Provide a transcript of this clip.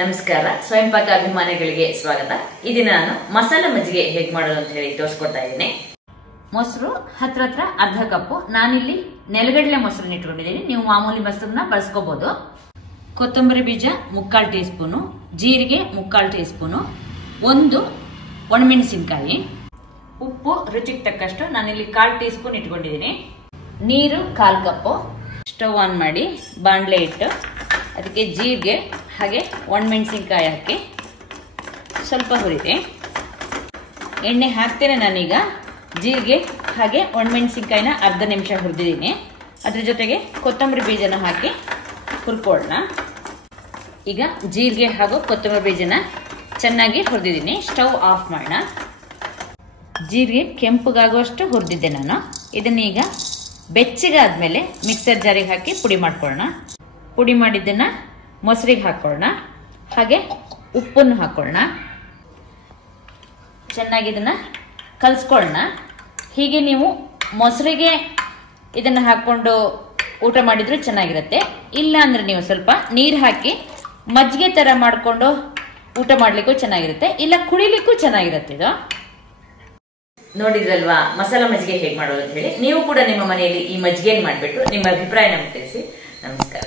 ನಮಸ್ಕಾರ, ಸ್ವಯಂ ಪಾಕ ಅಭಿಮಾನಿಗಳಿಗೆ ಸ್ವಾಗತ. ಈ ದಿನ ನಾನು ಮಸಾಲೆ ಮಜ್ಜಿಗೆ ಹೇಗೆ ಮಾಡೋದು ಅಂತ ಹೇಳಿ ತೋರಿಸ್ಕೊಡ್ತಾ ಇದ್ದೀನಿ. ಮೊಸರು ಹತ್ರ ಅರ್ಧ ಕಪ್ಪು. ನಾನಿಲ್ಲಿ ನೆಲಗಡಲೆ ಮೊಸರನ್ನ ಇಟ್ಕೊಂಡಿದ್ದೀನಿ. ನೀವು ಮಾಮೂಲಿ ಮೊಸರನ್ನ ಬಳಸ್ಕೋಬಹುದು. ಕೊತ್ತಂಬರಿ ಬೀಜ 3/4 ಟೀ ಸ್ಪೂನು, ಜೀರಿಗೆ 3/4 ಟೀ ಸ್ಪೂನು, 1 ಒಣಮೆಣಸಿನಕಾಯಿ, ಉಪ್ಪು ರುಚಿಗೆ ತಕ್ಕಷ್ಟು. ನಾನಿಲ್ಲಿ 1/4 ಟೀ ಸ್ಪೂನ್ ಇಟ್ಕೊಂಡಿದ್ದೀನಿ. ನೀರು 1/4 ಕಪ್ಪು. ಸ್ಟವ್ ಆನ್ ಮಾಡಿ ಬಾಣಲೆ ಇಟ್ಟು ಅದಕ್ಕೆ ಜೀರಿಗೆ ಹಾಗೆ ಒಣಮೆಣಸಿನಕಾಯಿ ಹಾಕಿ ಸ್ವಲ್ಪ ಹುರಿದೆ. ಎಣ್ಣೆ ಹಾಕ್ತೇನೆ. ನಾನೀಗ ಜೀರಿಗೆ ಹಾಗೆ ಒಣಮೆಣಸಿನಕಾಯಿನ ಅರ್ಧ ನಿಮಿಷ ಹುರಿದಿದ್ದೀನಿ. ಅದ್ರ ಜೊತೆಗೆ ಕೊತ್ತಂಬರಿ ಬೀಜನ ಹಾಕಿ ಹುರ್ಕೊಳ್ಳೋಣ. ಈಗ ಜೀರಿಗೆ ಹಾಗೂ ಕೊತ್ತಂಬರಿ ಬೀಜನ ಚೆನ್ನಾಗಿ ಹುರಿದಿದ್ದೀನಿ. ಸ್ಟವ್ ಆಫ್ ಮಾಡೋಣ. ಜೀರಿಗೆ ಕೆಂಪಗಾಗುವಷ್ಟು ಹುರಿದಿದ್ದೆ ನಾನು. ಇದನ್ನೀಗ ಬೆಚ್ಚಗಾದ್ಮೇಲೆ ಮಿಕ್ಸರ್ ಜಾರಿಗೆ ಹಾಕಿ ಪುಡಿ ಮಾಡ್ಕೊಳ್ಳೋಣ. ಪುಡಿ ಮಾಡಿದ್ದನ್ನ ಮೊಸರಿಗೆ ಹಾಕೊಳ್ಳೋಣ. ಹಾಗೆ ಉಪ್ಪನ್ನು ಹಾಕೊಳ್ಳೋಣ. ಚೆನ್ನಾಗಿ ಇದನ್ನ ಕಲಿಸ್ಕೊಳ್ಳೋಣ. ಹೀಗೆ ನೀವು ಮೊಸರಿಗೆ ಇದನ್ನ ಹಾಕೊಂಡು ಊಟ ಮಾಡಿದ್ರು ಚೆನ್ನಾಗಿರುತ್ತೆ. ಇಲ್ಲ ಅಂದ್ರೆ ನೀವು ಸ್ವಲ್ಪ ನೀರು ಹಾಕಿ ಮಜ್ಜಿಗೆ ತರ ಮಾಡ್ಕೊಂಡು ಊಟ ಮಾಡ್ಲಿಕ್ಕೂ ಚೆನ್ನಾಗಿರುತ್ತೆ, ಇಲ್ಲ ಕುಡಿಲಿಕ್ಕೂ ಚೆನ್ನಾಗಿರುತ್ತೆ. ಇದು ನೋಡಿದ್ರಲ್ವಾ ಮಸಾಲ ಮಜ್ಜಿಗೆ ಹೇಗೆ ಮಾಡೋದು ಅಂತ ಹೇಳಿ. ನೀವು ಕೂಡ ನಿಮ್ಮ ಮನೆಯಲ್ಲಿ ಈ ಮಜ್ಜಿಗೆಯನ್ನು ಮಾಡಿಬಿಟ್ಟು ನಿಮ್ಮ ಅಭಿಪ್ರಾಯ ನಮಗೆ ತಿಳಿಸಿ. ನಮಸ್ಕಾರ.